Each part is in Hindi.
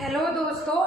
हेलो दोस्तों,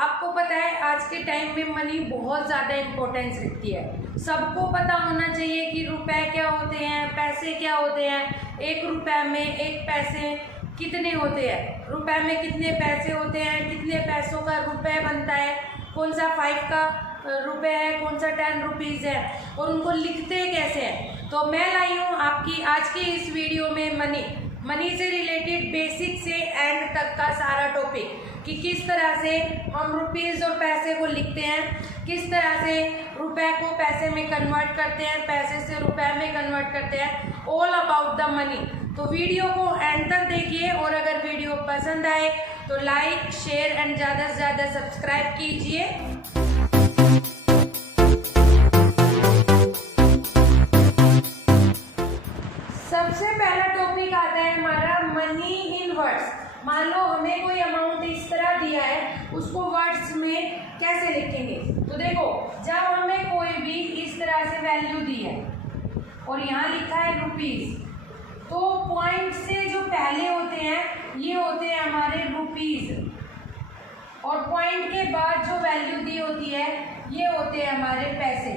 आपको पता है आज के टाइम में मनी बहुत ज़्यादा इम्पोर्टेंस रखती है। सबको पता होना चाहिए कि रुपए क्या होते हैं, पैसे क्या होते हैं, एक रुपए में एक पैसे कितने होते हैं, रुपए में कितने पैसे होते हैं, कितने पैसों का रुपए बनता है, कौन सा 5 का रुपए है, कौन सा 10 रुपीज़ है और उनको लिखते कैसे हैं। तो मैं लाई हूँ आपकी आज की इस वीडियो में मनी से रिलेटेड बेसिक से एंड तक का सारा टॉपिक कि किस तरह से हम रुपीज़ और पैसे को लिखते हैं, किस तरह से रुपए को पैसे में कन्वर्ट करते हैं, पैसे से रुपए में कन्वर्ट करते हैं, ऑल अबाउट द मनी। तो वीडियो को एंड तक देखिए और अगर वीडियो पसंद आए तो लाइक शेयर एंड ज़्यादा से ज़्यादा सब्सक्राइब कीजिए। सबसे पहला टॉपिक आता है हमारा मनी इन वर्ड्स। मान लो हमें कोई अमाउंट इस तरह दिया है, उसको वर्ड्स में कैसे लिखेंगे। तो देखो, जब हमें कोई भी इस तरह से वैल्यू दी है और यहाँ लिखा है रुपीज़, तो पॉइंट से जो पहले होते हैं ये होते हैं हमारे रुपीज़ और पॉइंट के बाद जो वैल्यू दी होती है ये होते हैं हमारे पैसे।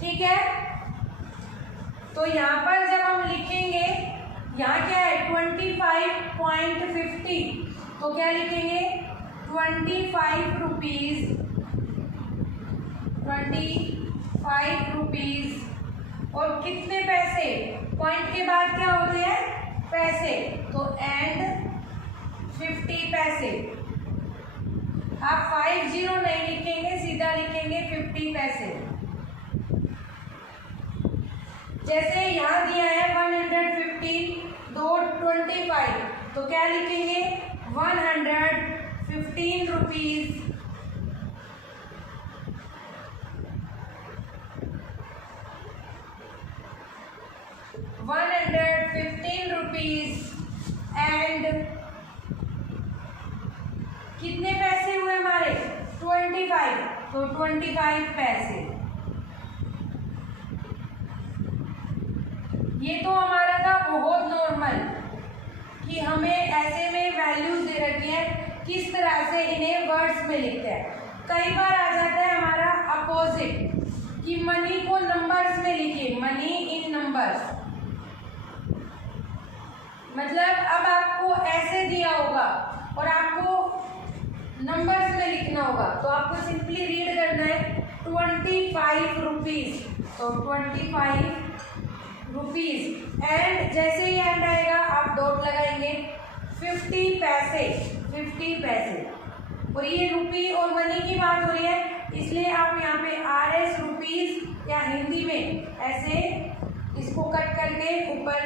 ठीक है, तो यहाँ पर जब हम लिखेंगे, यहाँ क्या है 25.50, तो क्या लिखेंगे 25 रुपीज़, 25 रुपीज़ और कितने पैसे, पॉइंट के बाद क्या होते हैं पैसे, तो एंड 50 पैसे। आप 50 नहीं लिखेंगे, सीधा लिखेंगे 50 पैसे। जैसे यहाँ दिया है 150 दो 25, तो क्या लिखेंगे 115 रुपीज़, 115 रुपीज़ एंड कितने पैसे हुए हमारे 25, तो 25 पैसे। ये तो हमारा था बहुत नॉर्मल कि हमें ऐसे में वैल्यूज दे रखी है, किस तरह से इन्हें वर्ड्स में लिखते हैं। कई बार आ जाता है हमारा अपोजिट कि मनी को नंबर्स में लिखिए, मनी इन नंबर्स। मतलब अब आपको ऐसे दिया होगा और आपको नंबर्स में लिखना होगा, तो आपको सिंपली रीड करना है 25 रुपीज़, तो 25 रुपीज़ एंड जैसे ही एंड आएगा आप डॉट लगाएंगे 50 पैसे, 50 पैसे। और ये रुपी और मनी की बात हो रही है, इसलिए आप यहाँ पे RS रुपीज़ या हिंदी में ऐसे इसको कट करके ऊपर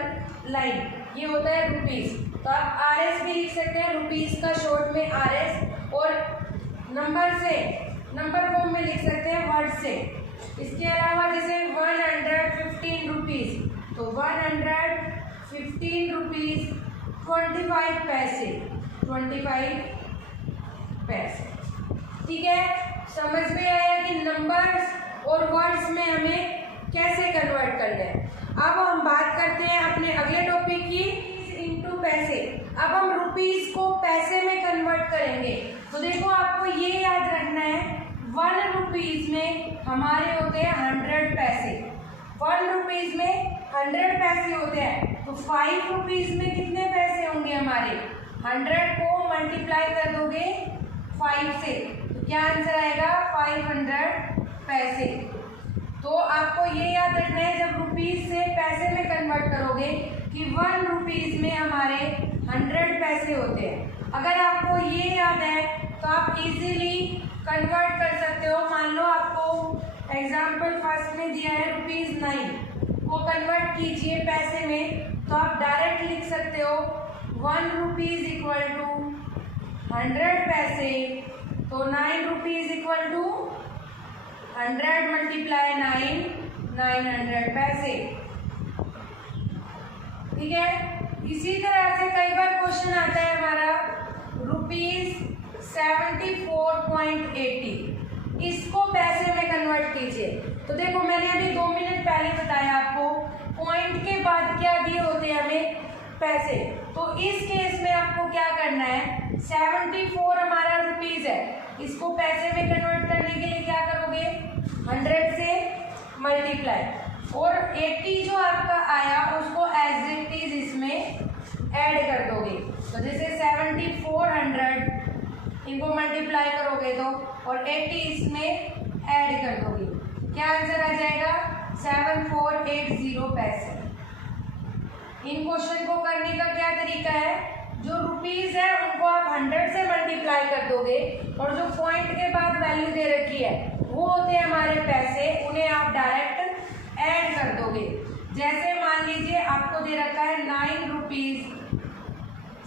लाइन, ये होता है रुपीज़, तो आप RS भी लिख सकते हैं, रुपीज़ का शॉर्ट में RS, और नंबर से नंबर फॉर्म में लिख सकते हैं वर्ड से। इसके अलावा जैसे 115 रुपीज़, तो 115 रुपीज़ 25 पैसे, 25 पैसे। ठीक है, समझ में आया कि नंबर्स और वर्ड्स में हमें कैसे कन्वर्ट करना है। अब हम बात करते हैं अपने अगले टॉपिक की, इनटू पैसे। अब हम रुपीज़ को पैसे में कन्वर्ट करेंगे। तो देखो, आपको ये याद रखना है 1 रुपीज़ में हमारे होते हैं 100 पैसे, 1 रुपीज़ में 100 पैसे होते हैं, तो 5 रुपीज़ में कितने पैसे होंगे हमारे, 100 को मल्टीप्लाई कर दोगे 5 से, तो क्या आंसर आएगा 500 पैसे। तो आपको ये याद रखना है जब रुपीज़ से पैसे में कन्वर्ट करोगे कि 1 रुपीज़ में हमारे 100 पैसे होते हैं। अगर आपको ये याद है तो आप इजीली कन्वर्ट कर सकते हो। मान लो आपको एग्जाम्पल फर्स्ट में दिया है ₹9, वो कन्वर्ट कीजिए पैसे में, तो आप डायरेक्ट लिख सकते हो 1 रुपीज़ इक्वल टू 100 पैसे, तो 9 रुपीज़ इक्वल टू 100 मल्टीप्लाई 9, 900 पैसे। ठीक है, इसी तरह से कई बार क्वेश्चन आता है हमारा ₹74.80, इसको पैसे में कन्वर्ट कीजिए। तो देखो, मैंने अभी 2 मिनट पहले बताया आपको, पॉइंट के बाद क्या दिए होते हैं हमें पैसे। तो इस केस में आपको क्या करना है, 74 हमारा रुपीज है, इसको पैसे में कन्वर्ट करने के लिए क्या करोगे, 100 से मल्टीप्लाई, और 80 जो आपका आया उसको एज इट इज इसमें ऐड कर दोगे। तो जैसे 74 100 इनको मल्टीप्लाई करोगे तो, और 80 इसमें ऐड कर दोगे, क्या आंसर आ जाएगा, 7480 पैसे। इन क्वेश्चन को करने का क्या तरीका है, जो रुपीज है उनको आप 100 से मल्टीप्लाई कर दोगे, और जो पॉइंट के बाद वैल्यू दे रखी है वो होते हैं हमारे पैसे, उन्हें आप डायरेक्ट ऐड कर दोगे। जैसे मान लीजिए आपको दे रखा है 9 रुपीज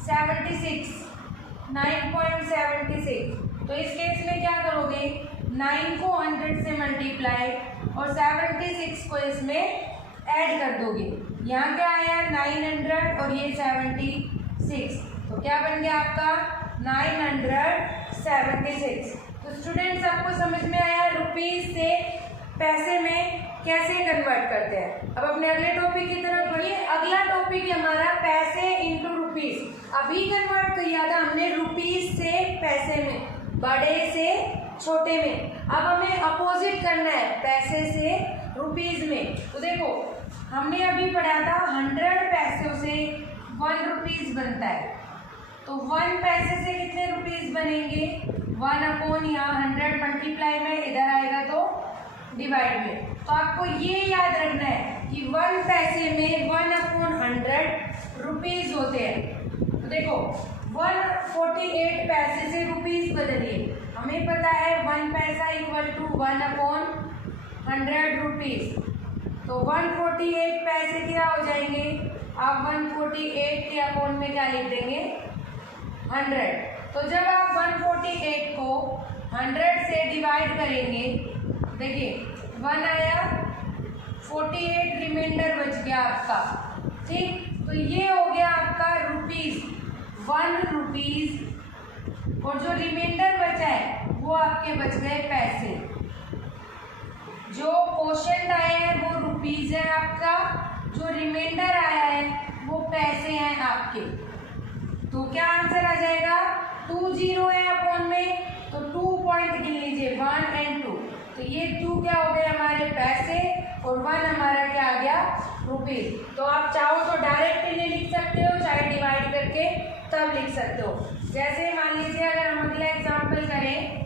76, 9.76, तो इस केस में क्या करोगे, 9 को 100 से मल्टीप्लाई और 76 को इसमें ऐड कर दोगे। यहाँ क्या आया, 900 और ये 76, तो क्या बन गया आपका 976। तो स्टूडेंट्स आपको समझ में आया रुपीज से पैसे में कैसे कन्वर्ट करते हैं। अब अपने अगले टॉपिक की तरफ बढ़िए। अगला टॉपिक है हमारा पैसे इंटू रुपीज। अभी कन्वर्ट किया था हमने रुपीज से पैसे में, बड़े से छोटे में। अब हमें अपोजिट करना है, पैसे से रुपीज में। तो देखो हमने अभी पढ़ा था 100 पैसों से 1 रुपीज बनता है, तो 1 पैसे से कितने रुपीज बनेंगे, 1 अपॉन यहाँ 100 मल्टीप्लाई में, इधर आएगा तो डिवाइड में। तो आपको ये याद रखना है कि 1 पैसे में 1 अपॉन 100 रुपीज होते हैं। तो देखो 148 पैसे से रुपीज बदलिए, हमें पता है 1 पैसा इक्वल टू 1 अपॉन 100 रुपीज। तो 148 पैसे क्या हो जाएंगे, आप 148 के अपॉन में क्या लिख देंगे, 100। तो जब आप 148 को 100 से डिवाइड करेंगे, देखिए 1 आया, 48 रिमाइंडर बच गया आपका, ठीक। तो ये हो गया आपका रुपीज, 1 रुपीज, और जो रिमाइंडर बचा है वो आपके बच गए पैसे। जो क्वोशंट आया है वो रुपीज है आपका, जो रिमाइंडर आया है वो पैसे हैं आपके। तो क्या आंसर आ जाएगा, 2 जीरो है अपॉन में, तो 2 पॉइंट गिन लीजिए, 1 एंड 2। तो ये 2 क्या हो गए हमारे पैसे, और 1 हमारा क्या आ गया, रुपीज। तो आप चाहो तो डायरेक्ट इन्हें लिख सकते हो, चाहे डिवाइड करके तब लिख सकते हो। जैसे मान लीजिए अगर हम अगला एग्जाम्पल करें,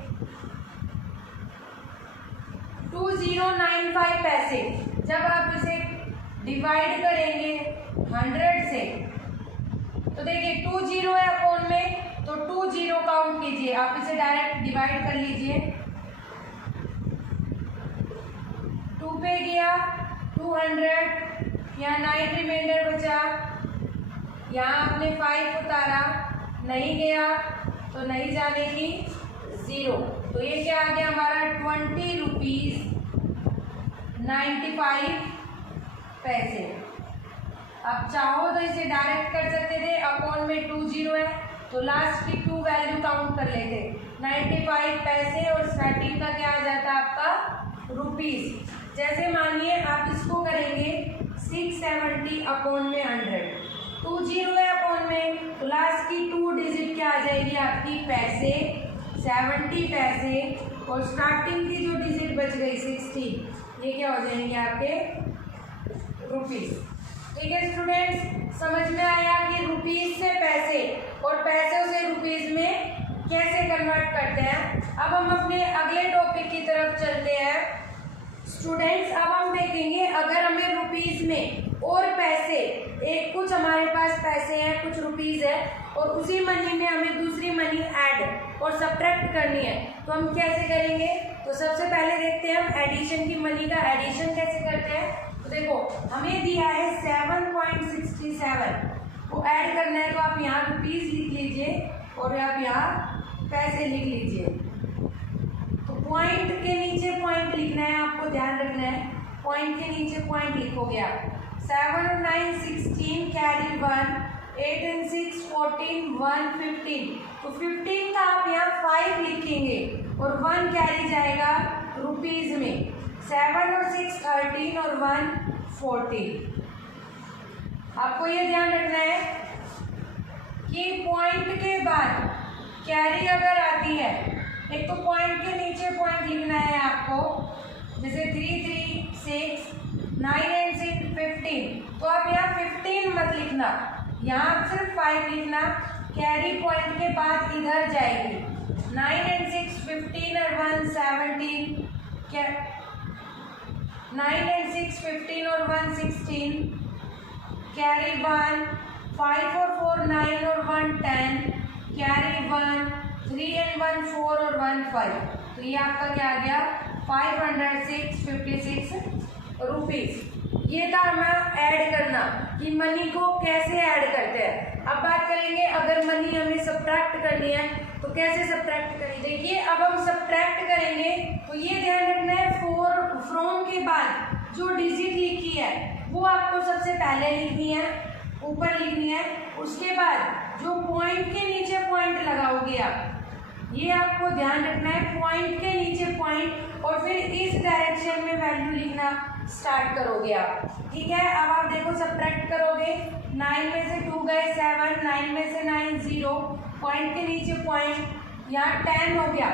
2095 पैसे, जब आप इसे डिवाइड करेंगे 100 से, तो देखिए 2 जीरो है अपॉन में, तो 2 जीरो काउंट कीजिए, आप इसे डायरेक्ट डिवाइड कर लीजिए। 2 पे गया 200, यहाँ 9 रिमाइंडर बचा, यहाँ आपने 5 उतारा, नहीं गया तो नहीं जाने की 0। तो ये क्या आ गया हमारा 20 रुपीज 95 पैसे। अब चाहो तो इसे डायरेक्ट कर सकते थे, अपॉन में 2 जीरो है तो लास्ट की 2 वैल्यू काउंट कर लेते, 95 पैसे, और स्टार्टिंग का क्या आ जाता आपका रुपीज। जैसे मानिए आप इसको करेंगे 670 अपॉन में 100, 2 जीरो है अपॉन में, तो लास्ट की 2 डिजिट क्या आ जाएगी आपकी पैसे, 70 पैसे, और स्टार्टिंग की जो डिजिट बच गई 60, ये क्या हो जाएंगे आपके रुपीज। ठीक है स्टूडेंट्स, समझ में आया कि रुपीज से पैसे और पैसों से रुपीज में कैसे कन्वर्ट करते हैं। अब हम अपने अगले टॉपिक की तरफ चलते हैं स्टूडेंट्स। अब हम देखेंगे अगर हमें रुपीज में और पैसे, एक कुछ हमारे पास पैसे हैं, कुछ रुपीज है, और उसी मनी में हमें दूसरी मनी ऐड और सब्ट्रैक्ट करनी है, तो हम कैसे करेंगे। तो सबसे पहले देखते हैं हम एडिशन की मनी का एडिशन कैसे करते हैं। तो देखो हमें दिया है 7.67, वो ऐड करना है, तो आप यहाँ रुपीज लिख लीजिए और आप यहाँ पैसे लिख लीजिए। तो पॉइंट के नीचे पॉइंट लिखना है, आपको ध्यान रखना है, पॉइंट के नीचे पॉइंट लिखोगे आप। 7 और 9 16 कैरी 1, 8 and 6 14 1 15, तो 15 का आप यहाँ 5 लिखेंगे और 1 कैरी जाएगा रुपीज में। 7 और 6 13 और 1 14। आपको ये ध्यान रखना है कि पॉइंट के बाद कैरी अगर आती है, एक तो पॉइंट के नीचे पॉइंट लिखना है आपको, जैसे 3 3 6 9 एंड 6 15, तो आप यहाँ 15 मत लिखना, यहाँ आप सिर्फ 5 लिखना। कैरी पॉइंट के बाद इधर जाएगी। 9 एंड 6 15 और 1 17, 9 एंड 6 15 और 1 16, कैरी 1, 5 और 4 9 और 1 10, कैरी 1, 3 एंड 1 4 और 1 5। तो ये आपका क्या आ गया 556 रुपीज। ये था हमें ऐड करना कि मनी को कैसे ऐड करते हैं। अब बात करेंगे अगर मनी हमें सब्ट्रैक्ट करनी है तो कैसे सब्ट्रैक्ट करेंगे। देखिए अब हम सब्ट्रैक्ट करेंगे तो ये ध्यान रखना है फ्रॉम के बाद जो डिजिट लिखी है वो आपको सबसे पहले लिखनी है, ऊपर लिखनी है। उसके बाद जो पॉइंट के नीचे पॉइंट लगाओगे आप, ये आपको ध्यान रखना है, पॉइंट के नीचे पॉइंट और फिर इस डायरेक्शन में वैल्यू लिखना स्टार्ट करोगे आप। ठीक है, अब आप देखो सब्ट्रैक्ट करोगे, 9 में से 2 गए 7, 9 में से 9 0, पॉइंट के नीचे पॉइंट, यहाँ 10 हो गया,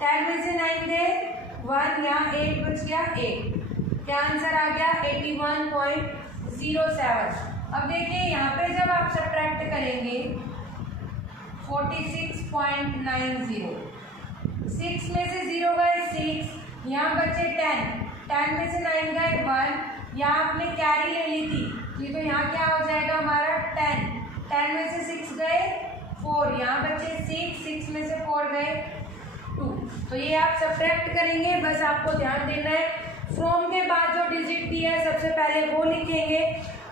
10 में से 9 गए 1, यहाँ 8 बच गया 8, क्या आंसर आ गया 81.07। अब देखिए यहाँ पे जब आप सब्ट्रैक्ट करेंगे 46.90, 6 में से 0 गए 6, यहाँ बचे 10, 10 में से 9 गए 1, यहाँ आपने कैरी ले ली थी तो यहाँ क्या हो जाएगा हमारा 10, 10 में से 6 गए 4, यहाँ बचे 6, 6 में से 4 गए 2। तो ये आप सब्ट्रैक्ट करेंगे, बस आपको ध्यान देना है फ्रॉम के बाद जो डिजिट दिया है सबसे पहले वो लिखेंगे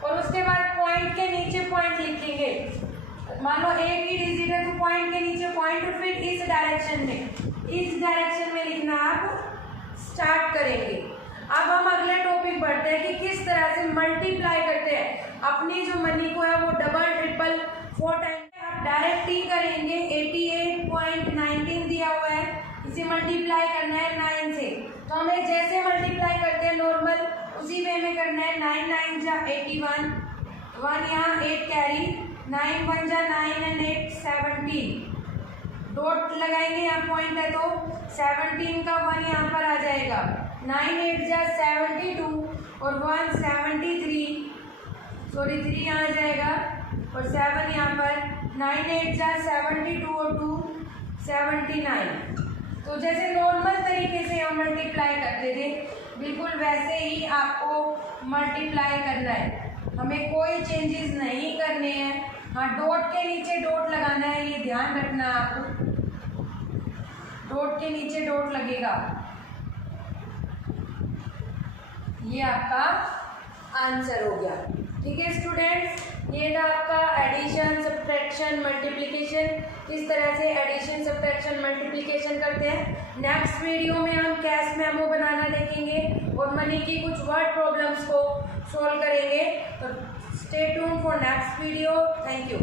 और उसके बाद पॉइंट के नीचे पॉइंट लिखेंगे। मान लो एक ही डिजिट है तो पॉइंट के नीचे पॉइंट और फिर इस डायरेक्शन में लिखना आप स्टार्ट करेंगे। अब हम अगले टॉपिक बढ़ते हैं कि किस तरह से मल्टीप्लाई करते हैं अपनी जो मनी को है वो डबल ट्रिपल 4 टाइम आप डायरेक्ट ही करेंगे। 88.19 दिया हुआ है, इसे मल्टीप्लाई करना है 9 से, तो हमें जैसे मल्टीप्लाई करते हैं नॉर्मल उसी वे में करना है। 9 9 जा 81, 1 यहाँ 8 कैरी, 9 1 जा 9 एंड 8 17, डॉट लगाएंगे यहाँ पॉइंट है तो 17 का 1 यहाँ पर आ जाएगा, 9 8 जा 72 और 1 73, सॉरी 3 यहाँ आ जाएगा और 7 यहाँ पर, 9 8 जा 72 और 2 79। तो जैसे नॉर्मल तरीके से हम मल्टीप्लाई करते थे बिल्कुल वैसे ही आपको मल्टीप्लाई करना है, हमें कोई चेंजेस नहीं करने हैं। हाँ, डॉट के नीचे डॉट लगाना है, ये ध्यान रखना आप, डॉट के नीचे डॉट लगेगा। ये आपका आंसर हो गया। ठीक है स्टूडेंट्स, ये था आपका एडिशन सब्ट्रैक्शन मल्टीप्लिकेशन, किस तरह से एडिशन सब्ट्रैक्शन मल्टीप्लिकेशन करते हैं। नेक्स्ट वीडियो में हम कैश मेमो बनाना देखेंगे और मनी की कुछ वर्ड प्रॉब्लम्स को सॉल्व करेंगे। तो stay tune for next video. Thank you.